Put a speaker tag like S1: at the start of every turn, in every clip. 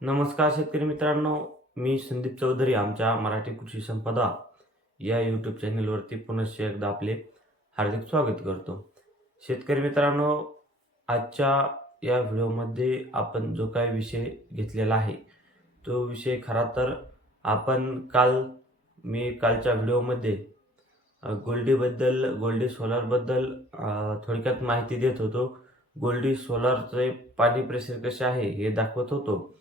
S1: नमस्कार शेतकरी मित्रांनो मी संदीप चौधरी आमच्या मराठी कृषी संपदा या यूट्यूब चॅनलवरती पुनश्च एकदा आपले हार्दिक स्वागत करतो. शेतकरी मित्रांनो आजच्या या व्हिडिओमध्ये आपण जो काही विषय घेतलेला आहे तो विषय खरा तर आपण काल मी कालच्या व्हिडिओमध्ये गोल्डीबद्दल गोल्डी सोलारबद्दल थोडक्यात माहिती देत होतो. गोल्डी सोलारचे पाणी प्रेशर कसे आहे हे दाखवत होतो.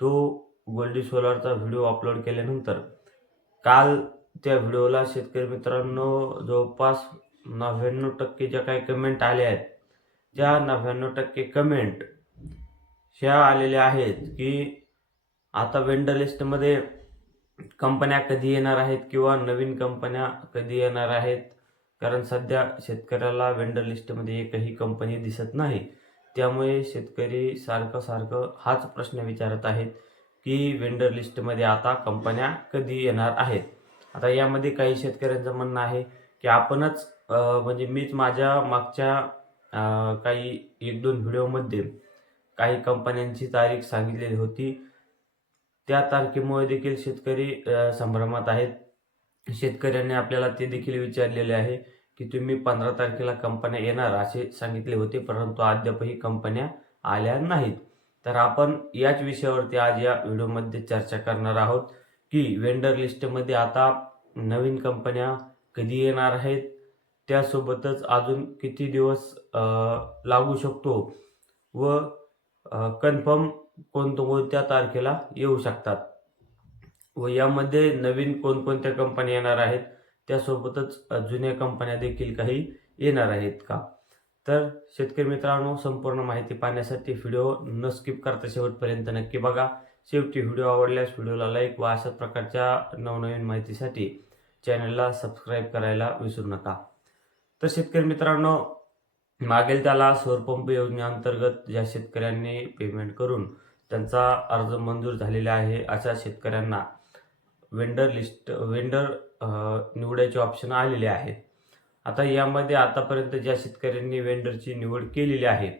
S1: तो गोल्डी सोलारचा व्हिडिओ अपलोड केल्यानंतर काल त्या व्हिडिओला शेतकरी मित्रांनो जवळपास नव्याण्णव टक्के ज्या काही कमेंट आल्या आहेत त्या नव्याण्णव टक्के कमेंट ह्या आलेल्या आहेत की आता वेंडर लिस्टमध्ये कंपन्या कधी येणार आहेत किंवा नवीन कंपन्या कधी येणार आहेत? कारण सध्या शेतकऱ्याला वेंडर लिस्टमध्ये एकही कंपनी दिसत नाही. त्यामुळे शेतकरी सारखं सारखं हाच प्रश्न विचारत आहेत की वेंडर लिस्टमध्ये आता कंपन्या कधी येणार आहेत? आता यामध्ये काही शेतकऱ्यांचं म्हणणं आहे की आपणच म्हणजे मीच माझ्या मागच्या काही एक दोन व्हिडिओमध्ये काही कंपन्यांची तारीख सांगितलेली होती. त्या तारखेमुळे देखील शेतकरी संभ्रमात आहेत. शेतकऱ्यांनी आपल्याला ते देखील विचारलेले आहे की तुम्ही पंधरा तारखेला कंपन्या येणार असे सांगितले होते परंतु अद्यापही कंपन्या आल्या नाहीत. तर आपण याच विषयावरती आज या व्हिडिओमध्ये चर्चा करणार आहोत की वेंडर लिस्टमध्ये आता नवीन कंपन्या कधी येणार आहेत त्यासोबतच अजून किती दिवस लागू शकतो व कन्फर्म कोणत्या तारखेला येऊ शकतात. व यामध्ये नवीन कोणकोणत्या कंपन्या येणार आहेत त्यासोबतच जुन्या कंपन्या देखील काही येणार आहेत का? तर शेतकरी मित्रांनो संपूर्ण माहिती पाहण्यासाठी व्हिडिओ न स्किप करता शेवटपर्यंत नक्की बघा. शेवटी व्हिडिओ आवडल्यास व्हिडिओला लाईक व अशा प्रकारच्या नवनवीन माहितीसाठी चॅनलला सबस्क्राईब करायला विसरू नका. तर शेतकरी मित्रांनो मागेल त्याला सौरपंप योजनेअंतर्गत ज्या शेतकऱ्यांनी पेमेंट करून त्यांचा अर्ज मंजूर झालेला आहे अशा शेतकऱ्यांना वेंडर लिस्ट वेंडर निवडायचे ऑप्शन आलेले आहेत. आता यामध्ये आतापर्यंत ज्या शेतकऱ्यांनी वेंडरची निवड केलेली आहे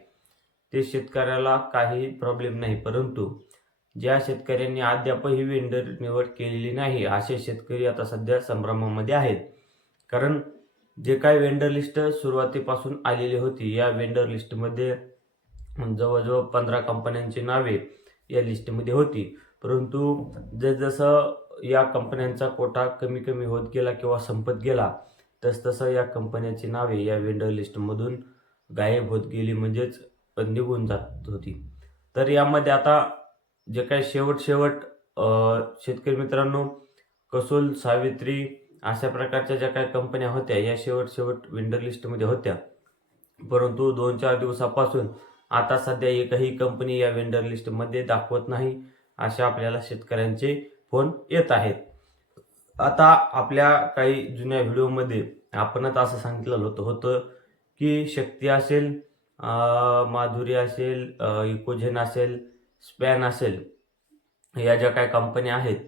S1: ते शेतकऱ्याला काही प्रॉब्लेम नाही. परंतु ज्या शेतकऱ्यांनी अद्यापही वेंडर निवड केलेली नाही असे शेतकरी आता सध्या संभ्रमामध्ये आहेत. कारण जे काही वेंडर लिस्ट सुरुवातीपासून आलेली होती या वेंडर लिस्टमध्ये जवळजवळ पंधरा कंपन्यांची नावे या लिस्टमध्ये होती. परंतु जसजसं या कंपन्यांचा कोटा कमी कमी होत गेला किंवा संपत गेला तसतसं या कंपन्याची नावे या वेंडर लिस्टमधून गायब होत गेली म्हणजेच निघून जात होती. तर यामध्ये आता जे काही शेवट शेवट शेतकरी मित्रांनो कसोल सावित्री अशा प्रकारच्या ज्या काही कंपन्या होत्या या शेवट शेवट वेंडर लिस्टमध्ये होत्या. परंतु दोन चार दिवसापासून आता सध्या एकही कंपनी या वेंडर लिस्टमध्ये दाखवत नाही अशा आपल्याला शेतकऱ्यांचे फोन येत आहेत. आता आपल्या काही जुन्या व्हिडिओमध्ये आपणच असं सांगितलेलं होतं होतं की शक्ती असेल माधुरी असेल इकोझेन असेल स्पॅन असेल या ज्या काही कंपन्या आहेत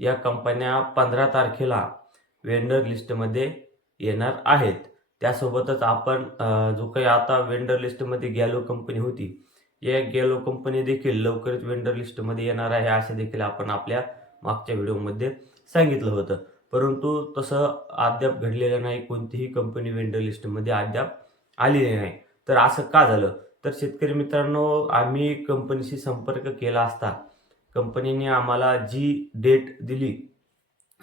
S1: या कंपन्या पंधरा तारखेला वेंडर लिस्टमध्ये येणार आहेत. त्यासोबतच आपण जो काही आता वेंडर लिस्टमध्ये गॅलो कंपनी होती या गॅलो कंपनी देखील लवकरच वेंडर लिस्टमध्ये येणार आहे असे देखील आपण आपल्या मागच्या व्हिडिओमध्ये सांगितलं होतं. परंतु तसं अद्याप घडलेलं नाही. कोणतीही कंपनी वेंडर लिस्टमध्ये अद्याप आलेली नाही. तर असं का झालं? तर शेतकरी मित्रांनो आम्ही कंपनीशी संपर्क केला असता कंपनीने आम्हाला जी डेट दिली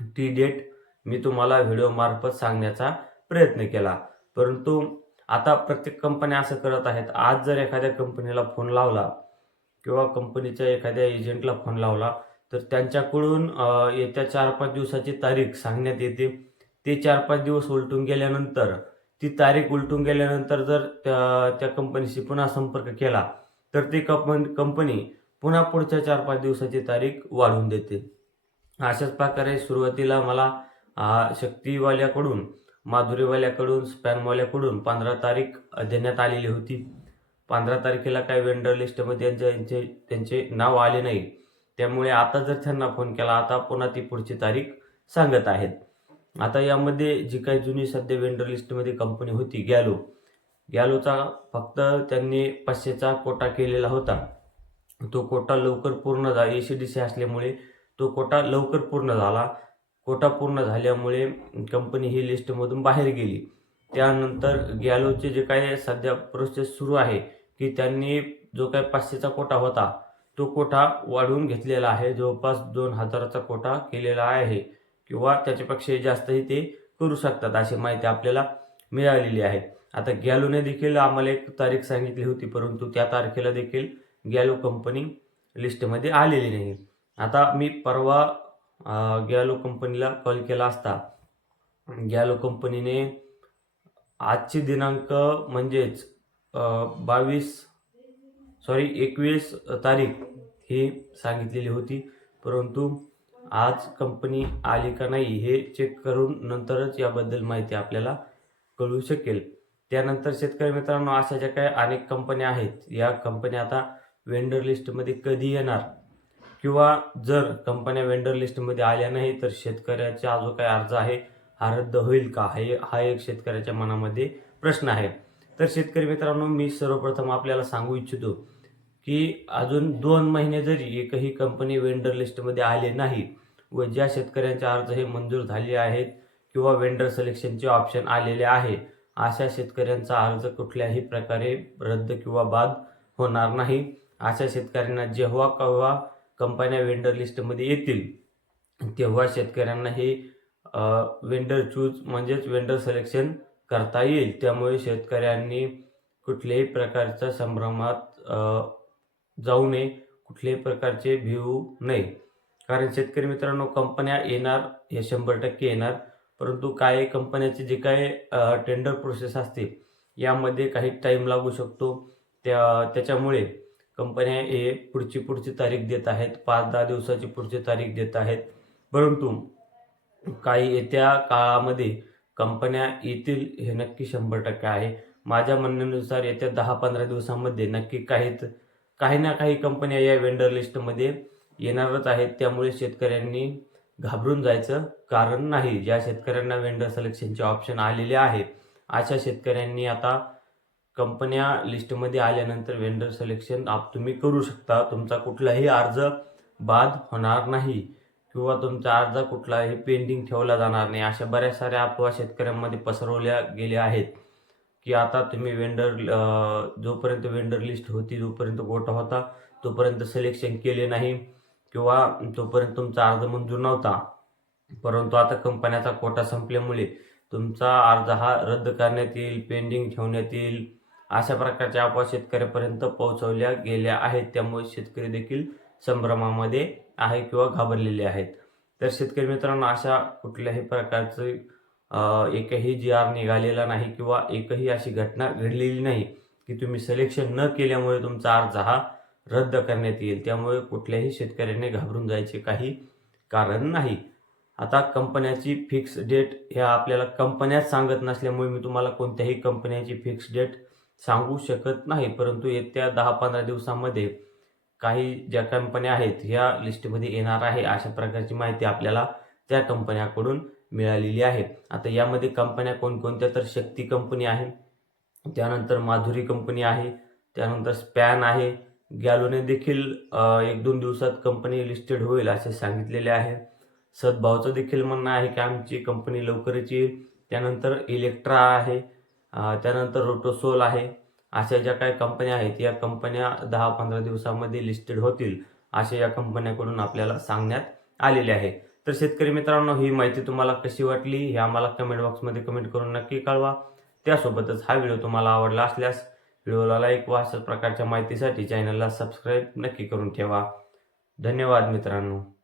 S1: ती डेट मी तुम्हाला व्हिडिओमार्फत सांगण्याचा प्रयत्न केला. परंतु आता प्रत्येक कंपन्या असं करत आहेत. आज जर एखाद्या कंपनीला फोन लावला किंवा कंपनीच्या एखाद्या एजंटला फोन लावला तर त्यांच्याकडून येत्या चार पाच दिवसाची तारीख सांगण्यात येते. ते चार पाच दिवस उलटून गेल्यानंतर ती तारीख उलटून गेल्यानंतर जर त्या त्या कंपनीशी पुन्हा संपर्क केला तर ती कंपन कंपनी पुन्हा पुढच्या चार पाच दिवसाची तारीख वाढवून देते. अशाच प्रकारे सुरुवातीला मला शक्तीवाल्याकडून माधुरीवाल्याकडून स्पॅनवाल्याकडून पंधरा तारीख देण्यात आलेली होती. पंधरा तारखेला काय वेंडर लिस्टमध्ये त्यांचे त्यांचे त्यांचे नाव आले नाही त्यामुळे आता जर त्यांना फोन केला आता पुन्हा ती पुढची तारीख सांगत आहेत. आता यामध्ये जी काही जुनी सध्या वेंडर लिस्टमध्ये कंपनी होती गॅलो गॅलोचा फक्त त्यांनी पाचशेचा कोटा केलेला होता. तो कोटा लवकर पूर्ण झा ए सी डी सी असल्यामुळे तो कोटा लवकर पूर्ण झाला. कोटा पूर्ण झाल्यामुळे कंपनी ही लिस्टमधून बाहेर गेली. त्यानंतर गॅलोचे जे काही सध्या प्रोसेस सुरू आहे की त्यांनी जो काही पाचशेचा कोटा होता तो कोटा वाढवून घेतलेला आहे. जवळपास दोन हजाराचा कोटा केलेला आहे. किंवा त्याच्यापेक्षाही जास्तही ते करू शकतात अशी माहिती आपल्याला मिळालेली आहे. आता गॅलोने देखील आम्हाला एक तारीख सांगितली होती परंतु त्या तारखेला देखील गॅलो कंपनी लिस्टमध्ये आलेली नाही. आता मी परवा गॅलो कंपनीला कॉल केला असता. गॅलो कंपनीने आजची दिनांक म्हणजेच बावीस सॉरी एकवीस तारीख ही सांगितलेली होती. परंतु आज कंपनी आली का नाही हे चेक करून नंतरच याबद्दल माहिती आपल्याला कळू शकेल. त्यानंतर शेतकरी मित्रांनो अशा ज्या काही अनेक कंपन्या आहेत या कंपन्या आता वेंडर लिस्टमध्ये कधी येणार? किंवा जर कंपन्या वेंडर लिस्टमध्ये आल्या नाही तर शेतकऱ्याचा जो काही अर्ज आहे हा रद्द होईल का? हे हा एक शेतकऱ्याच्या मनामध्ये प्रश्न आहे. तर शेतकरी मित्रांनो मी सर्वप्रथम आपल्याला सांगू इच्छितो की अजून दोन महिने जरी एकही कंपनी वेंडर लिस्टमध्ये आले नाही व ज्या शेतकऱ्यांचे अर्ज हे मंजूर झाले आहेत किंवा वेंडर सिलेक्शनचे ऑप्शन आलेले आहे अशा शेतकऱ्यांचा अर्ज कुठल्याही प्रकारे रद्द किंवा बाद होणार नाही. अशा शेतकऱ्यांना जेव्हा केव्हा कंपन्या वेंडर लिस्टमध्ये येतील तेव्हा शेतकऱ्यांना हे वेंडर चूज म्हणजेच वेंडर सिलेक्शन करता येईल. त्यामुळे शेतकऱ्यांनी कुठल्याही प्रकारच्या संभ्रमात जाऊ नये कुठल्याही प्रकारचे भिवू नये. कारण शेतकरी मित्रांनो कंपन्या येणार हे शंभर टक्के येणार. परंतु काही कंपन्याचे जे काही टेंडर प्रोसेस असते यामध्ये काही टाईम लागू शकतो. त्या त्याच्यामुळे कंपन्या हे पुढची पुढची तारीख देत आहेत पाच दहा दिवसाची पुढची तारीख देत आहेत. परंतु काही येत्या काळामध्ये कंपन्या येतील हे नक्की शंभर टक्के आहे. माझ्या म्हणण्यानुसार येत्या दहा पंधरा दिवसामध्ये नक्की काही काही ना काही कंपन्या या वेंडर लिस्टमध्ये येणारच आहेत. त्यामुळे शेतकऱ्यांनी घाबरून जायचं कारण नाही. ज्या शेतकऱ्यांना वेंडर सिलेक्शनचे ऑप्शन आलेले आहेत अशा शेतकऱ्यांनी आता कंपन्या लिस्टमध्ये आल्यानंतर वेंडर सिलेक्शन आप तुम्ही करू शकता. तुमचा कुठलाही अर्ज बाद होणार नाही. किंवा तुमचा अर्ज कुठलाही पेंडिंग ठेवला जाणार नाही. अशा बऱ्याच साऱ्या अफवा शेतकऱ्यांमध्ये पसरवल्या गेल्या आहेत. की आता तुम्ही वेंडर जोपर्यंत वेंडर लिस्ट होती जोपर्यंत गोटा होता तोपर्यंत सिलेक्शन केले नाही किंवा तोपर्यंत तुमचा अर्ज मंजूर नव्हता. परंतु आता कंपन्याचा कोटा संपल्यामुळे तुमचा अर्ज हा रद्द करण्यात येईल पेंडिंग ठेवण्यात येईल अशा प्रकारच्या अफवा शेतकऱ्यापर्यंत पोहोचवल्या गेल्या आहेत. त्यामुळे शेतकरी देखील संभ्रमामध्ये आहे किंवा घाबरलेले आहेत. तर शेतकरी मित्रांनो अशा कुठल्याही प्रकारचं एकही जी आर निघालेला नाही किंवा एकही अशी घटना घडलेली नाही की तुम्ही सिलेक्शन न केल्यामुळे तुमचा अर्ज हा रद्द करण्यात येईल. त्यामुळे कुठल्याही शेतकऱ्याने घाबरून जायचे काही कारण नाही. आता कंपन्याची फिक्स डेट ह्या आपल्याला कंपन्याच सांगत नसल्यामुळे मी तुम्हाला कोणत्याही कंपन्याची फिक्स डेट सांगू शकत नाही. परंतु येत्या दहा पंधरा दिवसामध्ये काही ज्या कंपन्या आहेत ह्या लिस्टमध्ये येणार आहे अशा प्रकारची माहिती आपल्याला त्या कंपन्याकडून मिळालेली आहे आता यामध्ये कंपन्या कोणकोणत्या? तर शक्ती कंपनी आहे. त्यानंतर माधुरी कंपनी आहे. त्यानंतर स्पॅन आहे. गॅलोने देखील एक दोन दिवसात कंपनी लिस्टेड होईल असे सांगितलेले आहे. सद्भावचं देखील म्हणणं आहे की आमची कंपनी लवकरच येईल. त्यानंतर इलेक्ट्रा आहे. त्यानंतर रोटोसोल आहे. अशा ज्या काही कंपन्या आहेत या कंपन्या दहा पंधरा दिवसामध्ये लिस्टेड होतील अशा या कंपन्याकडून आपल्याला सांगण्यात आलेले आहे. तर शेतकरी मित्रांनो ही माहिती तुम्हाला कशी वाटली हे आम्हाला कमेंट बॉक्समध्ये कमेंट करून नक्की कळवा. त्यासोबतच हा व्हिडिओ तुम्हाला आवडला असल्यास व्हिडिओला लाईक व अशाच प्रकारच्या माहितीसाठी चॅनलला सबस्क्राईब नक्की करून ठेवा. धन्यवाद मित्रांनो.